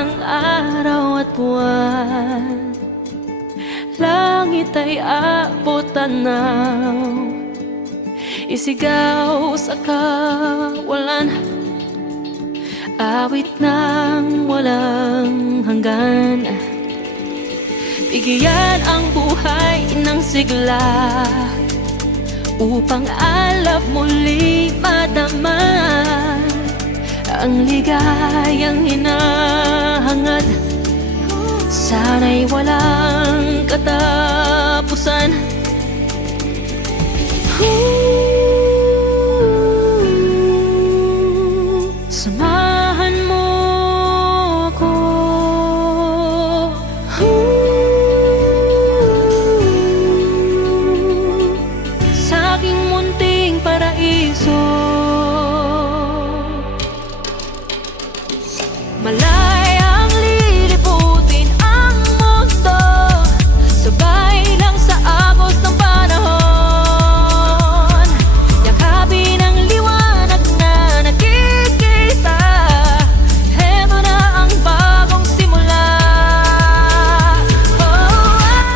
ng araw at buwan. Langit ay abot tanaw, isigaw sa kawalan, awit ng walang hanggan. Bigyan ang buhay ng sigla, upang alab muli madama ang ligayang hinahangad. Sana'y walang katapusan. Samahan mo ako, sa aking munting paraiso. Malayang lilibutin ang mundo, sabay lang sa agos ng panahon. Yakapin ang liwanag na nakikita, heto na ang bagong simula.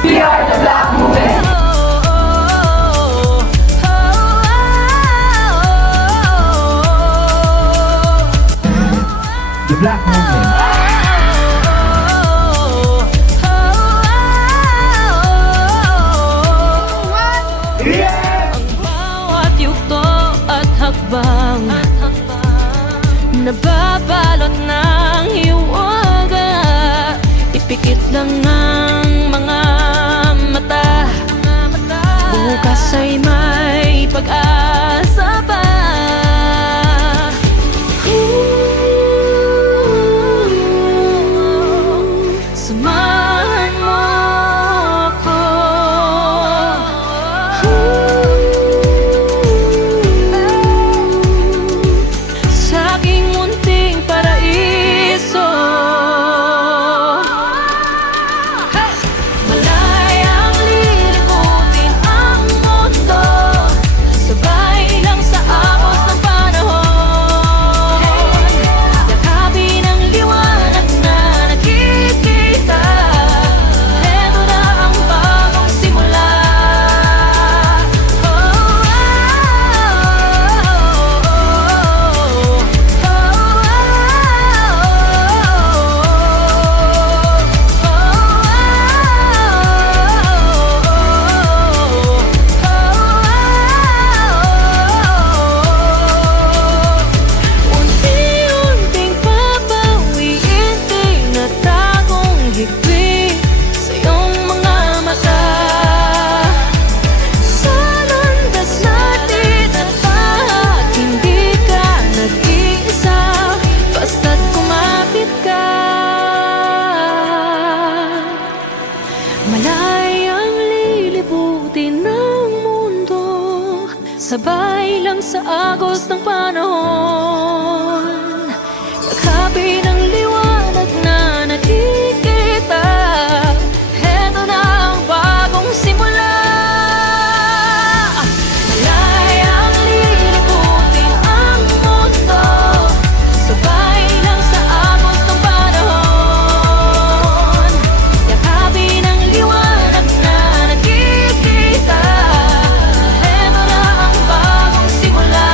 We are the Black Movement. The Black Movement. Ang bawat yugto at hakbang, nababalot ng hiwaga. Ipikit lang ang mga mata, bukas ay may pag-asa pa. Samahan mo ako, sa aking munting paraiso. Malayang lilibutin ang mundo, sabay lang sa agos ng panahon. Yakapin ang liwanag na nakikita, heto na ang bagong simula. Unti-unting papawiin tinatagong higpit sa iyong mga mata. Sa landas natin at lahat, hindi ka nag-iisa, basta't kumapit ka. Malayang lilibutin ng mundo, sabay lang sa agos ng panahon. Yakapin ang liwanag na nakikita, heto na ang bagong simula. Malayang lilibutin ang mundo, sabay lang sa agos ng panahon. Yakapin ang liwanag na nakikita, heto na ang bagong simula.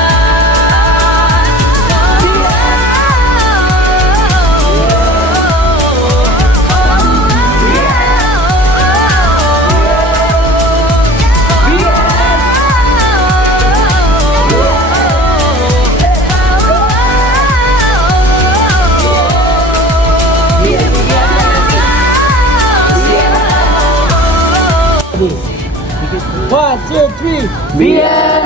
One, two, three. BS!